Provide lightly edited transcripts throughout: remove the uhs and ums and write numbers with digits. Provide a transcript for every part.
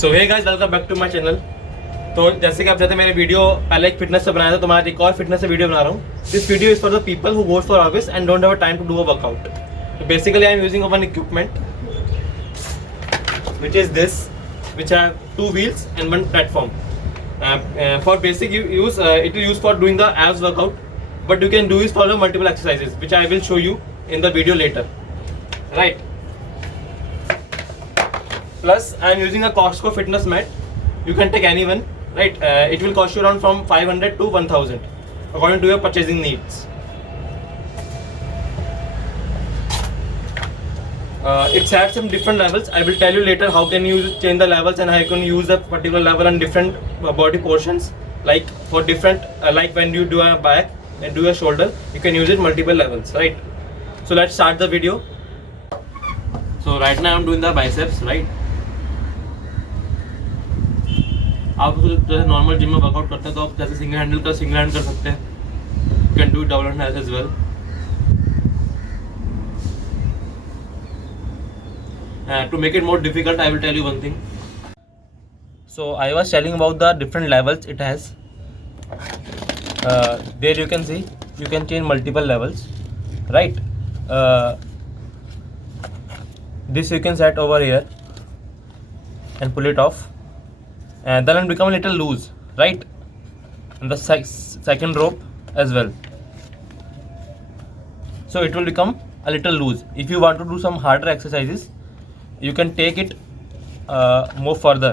So hey guys, welcome back to my channel. तो जैसे कि आप जानते हैं, मैंने वीडियो पहले एक फिटनेस से बनाया था, तो मैं आज एक और फिटनेस से वीडियो बना रहा हूँ। This video is for the people who goes for office and don't have time to do a workout. So basically I am using one equipment which is this, which have two wheels and one platform. For basic use, it is used for doing the abs workout, but you can do it for the multiple exercises, which I will show you in the video later. Right. Plus I am using a Costco fitness mat. You can take any one. Right. It will cost you around from 500 to 1000 according to your purchasing needs. It's at some different levels. I will tell you later how can you change the levels and how you can use a particular level on different body portions. Like for different, like when you do a back and do a shoulder, you can use it multiple levels, right? So let's start the video. So right now I'm doing the biceps, right? आप जैसे normal gym में workout करते हैं तो आप जैसे single handle का single hand कर सकते हैं. You can do double hand as well. To make it more difficult, I will tell you one thing. So I was telling about the different levels it has. There you can see, you can change multiple levels, right? This you can set over here and pull it off, and then it will become a little loose, right? And the second rope as well. So it will become a little loose. If you want to do some harder exercises, you can take it more further.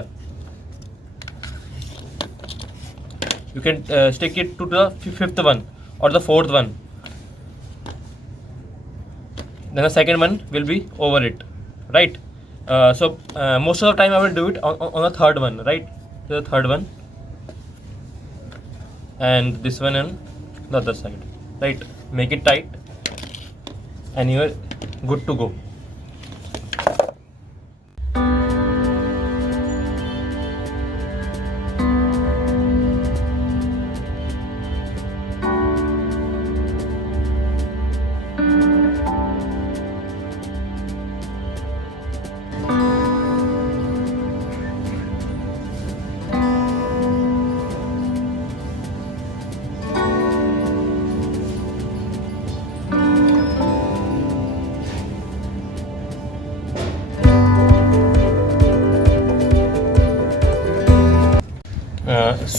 You can stick it to the fifth one or the fourth one. Then the second one will be over it, right? So most of the time I will do it on the third one, right? The third one, and this one on the other side, right? Make it tight, and you are good to go.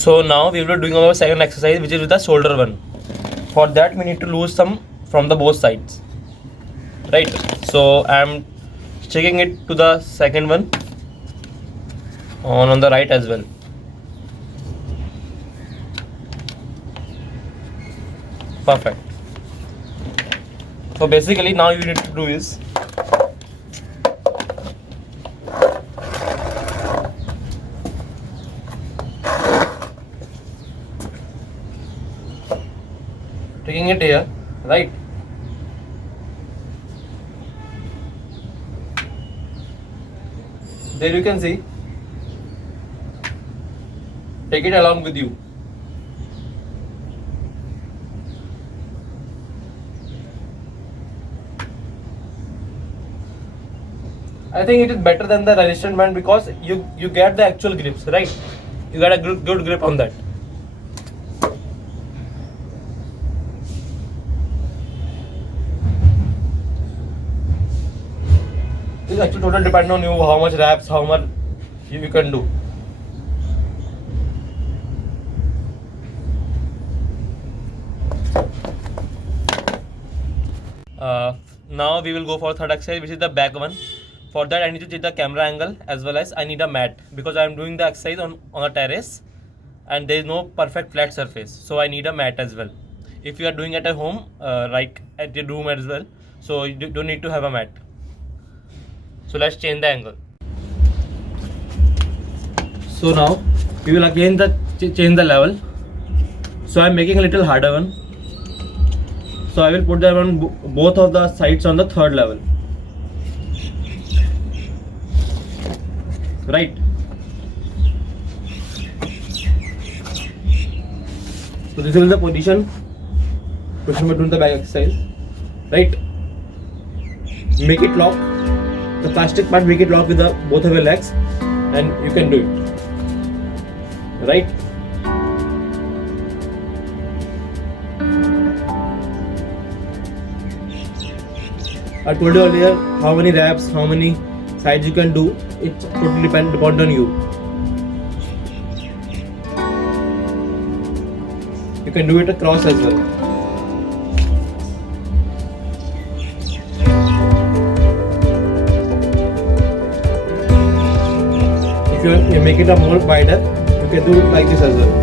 So now we will be doing our second exercise, which is with the shoulder one. For that we need to lose some from the both sides, right? So I am sticking it to the second one on the right as well. Perfect. So basically now you need to do is taking it here, right? There you can see, take it along with you. I think it is better than the resistance band because you get the actual grips, right? You got a good grip on that. It actually totally depends on you, how much reps, how much you can do. Now we will go for third exercise, which is the back one. For that I need to change the camera angle, as well as I need a mat because I am doing the exercise on a terrace and there is no perfect flat surface, so I need a mat as well. If you are doing it at home, like at your room as well, so you don't need to have a mat. So let's change the angle. So now we will again change the level. So I am making a little harder one. So I will put them on both of the sides on the third level. Right. So this is the position we're doing the back exercise. Right. Make it lock. The plastic part, make it lock with the both of your legs, and you can do it, right? I told you earlier how many reps, how many sides you can do. It totally depend on you. You can do it across as well. If you make it a more wider, you can do it like this as well.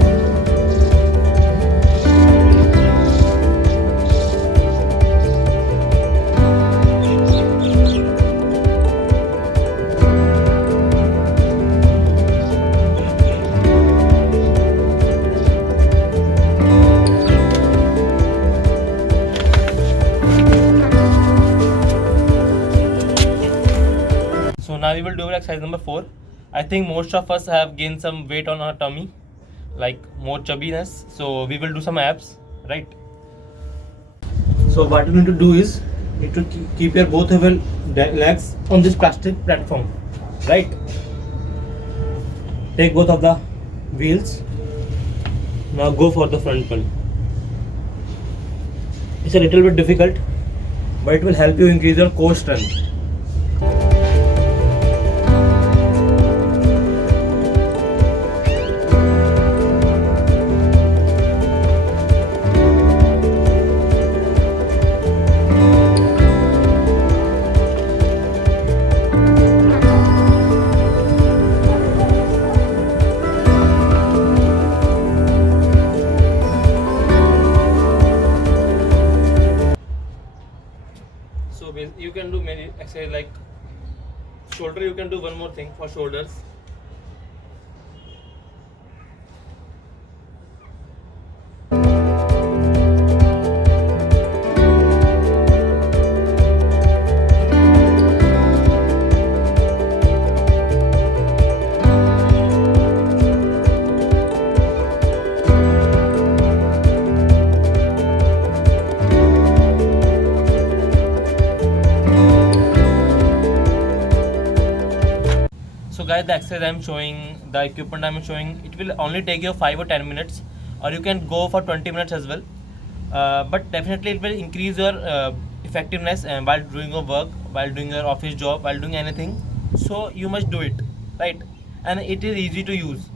So now we will do exercise number 4. I think most of us have gained some weight on our tummy, like more chubbiness. So we will do some abs, right? So what you need to do is you need to keep your both of your legs on this plastic platform, right? Take both of the wheels. Now go for the front one. It's a little bit difficult, but it will help you increase your core strength. So you can do many exercises like shoulder. You can do one more thing for shoulders. So guys, the exercise I'm showing, the equipment I'm showing, it will only take you 5 or 10 minutes, or you can go for 20 minutes as well. But definitely it will increase your effectiveness while doing your work, while doing your office job, while doing anything. So you must do it, right? And it is easy to use.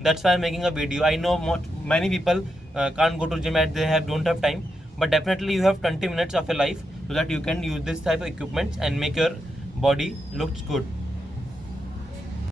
That's why I'm making a video. I know many people can't go to gym and they don't have time, but definitely you have 20 minutes of your life so that you can use this type of equipment and make your body looks good.